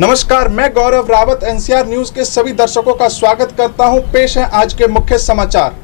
नमस्कार, मैं गौरव Rawat NCR news के सभी दर्शकों का स्वागत करता हूं। पेश है आज के मुख्य समाचार।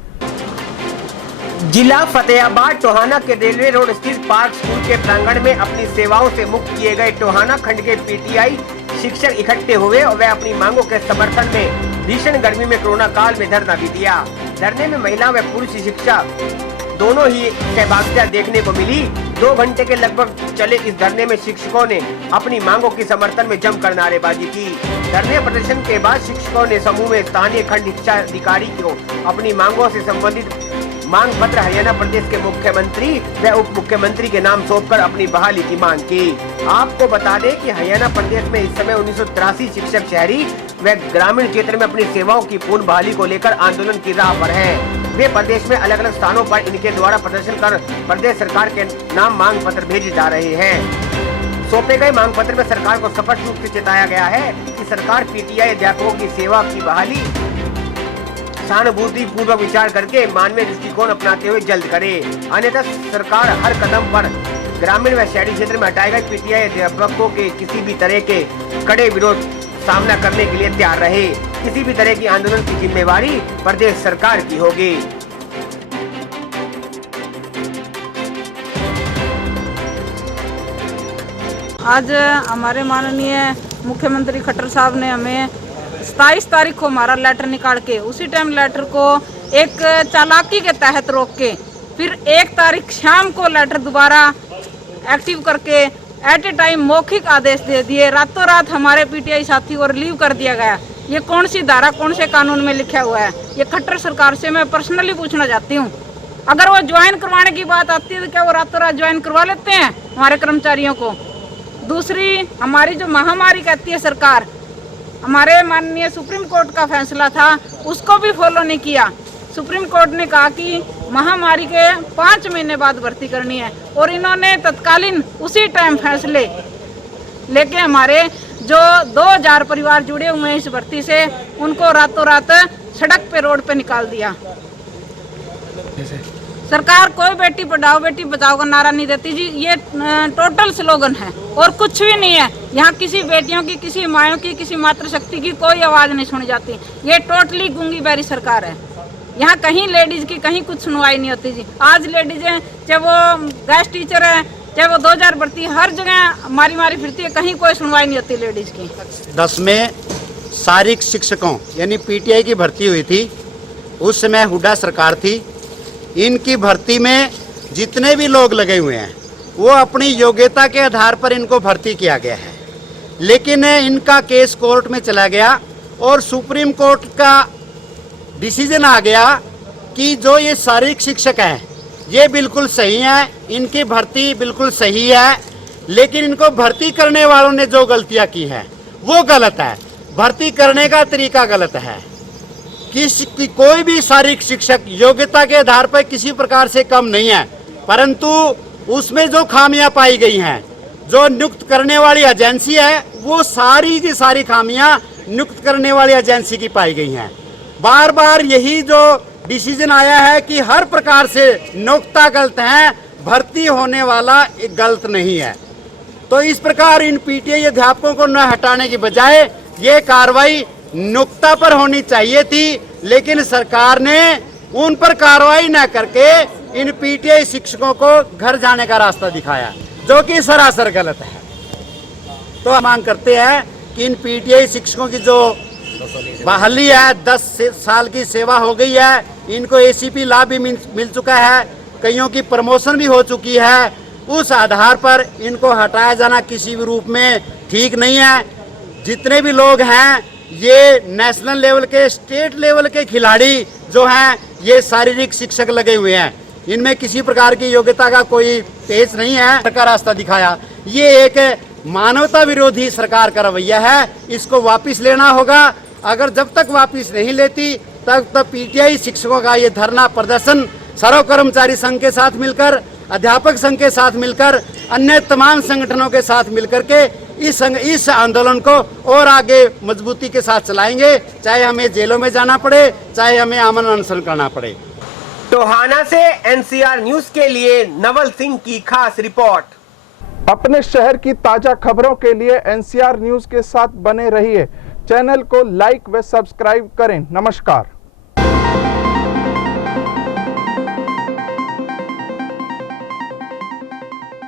जिला फतेहाबाद टोहाना के रेलवे रोड स्थित पार्क स्कूल के प्रांगण में अपनी सेवाओं से मुक्त किए गए टोहाना खंड के पीटीआई शिक्षक इकट्ठे हुए और वे अपनी मांगों के समर्थन में भीषण गर्मी में कोरोना काल में धरना भी दिया। धरने में महिला व पुरुष शिक्षक दोनों ही सहभागिता देखने को मिली। 2 घंटे के लगभग चले इस धरने में शिक्षकों ने अपनी मांगों के समर्थन में जमकर नारेबाजी की। धरने प्रदर्शन के बाद शिक्षकों ने समूह में स्थानीय खंड शिक्षा अधिकारी को अपनी मांगों से संबंधित मांग पत्र हरियाणा प्रदेश के मुख्यमंत्री व उप मुख्यमंत्री के नाम सौंपकर अपनी बहाली की मांग की। आपको बता दें कि हरियाणा प्रदेश में इस समय 1983 शिक्षक शहरी व ग्रामीण क्षेत्र में अपनी सेवाओं की पूर्ण बहाली को लेकर आंदोलन की राह पर हैं। वे प्रदेश में अलग अलग स्थानों पर इनके द्वारा प्रदर्शन कर प्रदेश सरकार के नाम मांग पत्र भेजे जा रहे हैं। सौंपे गए मांग पत्र में सरकार को स्पष्ट रूप से चेताया गया है कि सरकार पीटीआई अध्यापकों की सेवा की बहाली सहानुभूति पूर्वक विचार करके मानवीय दृष्टिकोण अपनाते हुए जल्द करे, अन्यथा सरकार हर कदम पर ग्रामीण व शहरी क्षेत्र में हटाए गए पीटीआई अध्यापकों के किसी भी तरह के कड़े विरोध सामना करने के लिए तैयार रहे। किसी भी तरह की आंदोलन की जिम्मेवारी प्रदेश सरकार की होगी। आज हमारे माननीय मुख्यमंत्री खट्टर साहब ने हमें 27 तारीख को हमारा लेटर निकाल के उसी टाइम लेटर को एक चालाकी के तहत रोक के फिर 1 तारीख शाम को लेटर दोबारा एक्टिव करके एट ए टाइम मौखिक आदेश दे दिए। रातों रात हमारे पीटीआई साथी को रिलीव कर दिया गया। ये कौन सी धारा कौन से कानून में लिखा हुआ है? ये खट्टर सरकार से मैं पर्सनली पूछना चाहती हूँ। अगर वो ज्वाइन करवाने की बात आती है तो क्या वो रातों रात ज्वाइन करवा लेते हैं हमारे कर्मचारियों को? दूसरी, हमारी जो महामारी कहती है सरकार, हमारे माननीय सुप्रीम कोर्ट का फैसला था उसको भी फॉलो नहीं किया। सुप्रीम कोर्ट ने कहा कि महामारी के 5 महीने बाद भर्ती करनी है और इन्होंने तत्कालीन उसी टाइम फैसले लेके हमारे जो 2000 परिवार जुड़े हुए हैं इस भर्ती से उनको रातों रात सड़क पे रोड पे निकाल दिया। सरकार कोई बेटी पढ़ाओ बेटी बचाओ का नारा नहीं देती जी। ये टोटल स्लोगन है और कुछ भी नहीं है। यहाँ किसी बेटियों की, किसी मायों की, किसी मातृशक्ति की कोई आवाज़ नहीं सुनी जाती। ये टोटली गूंगी बैरी सरकार है। यहाँ कहीं लेडीज की कहीं कुछ सुनवाई नहीं होती जी। आज लेडीज है, चाहे वो गैस टीचर है, चाहे वो 2000 भर्ती, हर जगह मारी मारी फिरती है, कहीं कोई सुनवाई नहीं होती लेडीज की। 10 में शारीरिक शिक्षकों यानी पीटीआई की भर्ती हुई थी। उस समय हुड्डा सरकार थी। इनकी भर्ती में जितने भी लोग लगे हुए हैं वो अपनी योग्यता के आधार पर इनको भर्ती किया गया है, लेकिन इनका केस कोर्ट में चला गया और सुप्रीम कोर्ट का डिसीजन आ गया कि जो ये शारीरिक शिक्षक हैं ये बिल्कुल सही है, इनकी भर्ती बिल्कुल सही है, लेकिन इनको भर्ती करने वालों ने जो गलतियां की हैं वो गलत है। भर्ती करने का तरीका गलत है। कोई भी शारीरिक शिक्षक योग्यता के आधार पर किसी प्रकार से कम नहीं है, परंतु उसमें जो खामियां पाई गई हैं, जो नियुक्त करने वाली एजेंसी है वो सारी की सारी खामियां नियुक्त करने वाली एजेंसी की पाई गई हैं। बार बार यही जो डिसीजन आया है कि हर प्रकार से नियोक्ता गलत है, भर्ती होने वाला गलत नहीं है। तो इस प्रकार इन पीटीआई अध्यापकों को न हटाने की बजाय ये कार्रवाई नियोक्ता पर होनी चाहिए थी, लेकिन सरकार ने उन पर कार्रवाई न करके इन पीटीआई शिक्षकों को घर जाने का रास्ता दिखाया, जो कि सरासर गलत है। तो हम मांग करते हैं कि इन पीटीआई शिक्षकों की जो बहाली है, 10 साल की सेवा हो गई है, इनको एसीपी लाभ भी मिल चुका है, कईयों की प्रमोशन भी हो चुकी है, उस आधार पर इनको हटाया जाना किसी भी रूप में ठीक नहीं है। जितने भी लोग हैं ये नेशनल लेवल के, स्टेट लेवल के खिलाड़ी जो हैं ये शारीरिक शिक्षक लगे हुए हैं, इनमें किसी प्रकार की योग्यता का कोई पेश नहीं है। का रास्ता दिखाया, ये एक मानवता विरोधी सरकार का रवैया है, इसको वापस लेना होगा। अगर जब तक वापस नहीं लेती तब तक पीटीआई शिक्षकों का ये धरना प्रदर्शन सर्व कर्मचारी संघ के साथ मिलकर, अध्यापक संघ के साथ मिलकर, अन्य तमाम संगठनों के साथ मिलकर के इस आंदोलन को और आगे मजबूती के साथ चलाएंगे, चाहे हमें जेलों में जाना पड़े, चाहे हमें आमरण अनशन करना पड़े। टोहाना से एनसीआर न्यूज के लिए नवल सिंह की खास रिपोर्ट। अपने शहर की ताजा खबरों के लिए एनसीआर न्यूज के साथ बने रहिए। चैनल को लाइक व सब्सक्राइब करें। नमस्कार।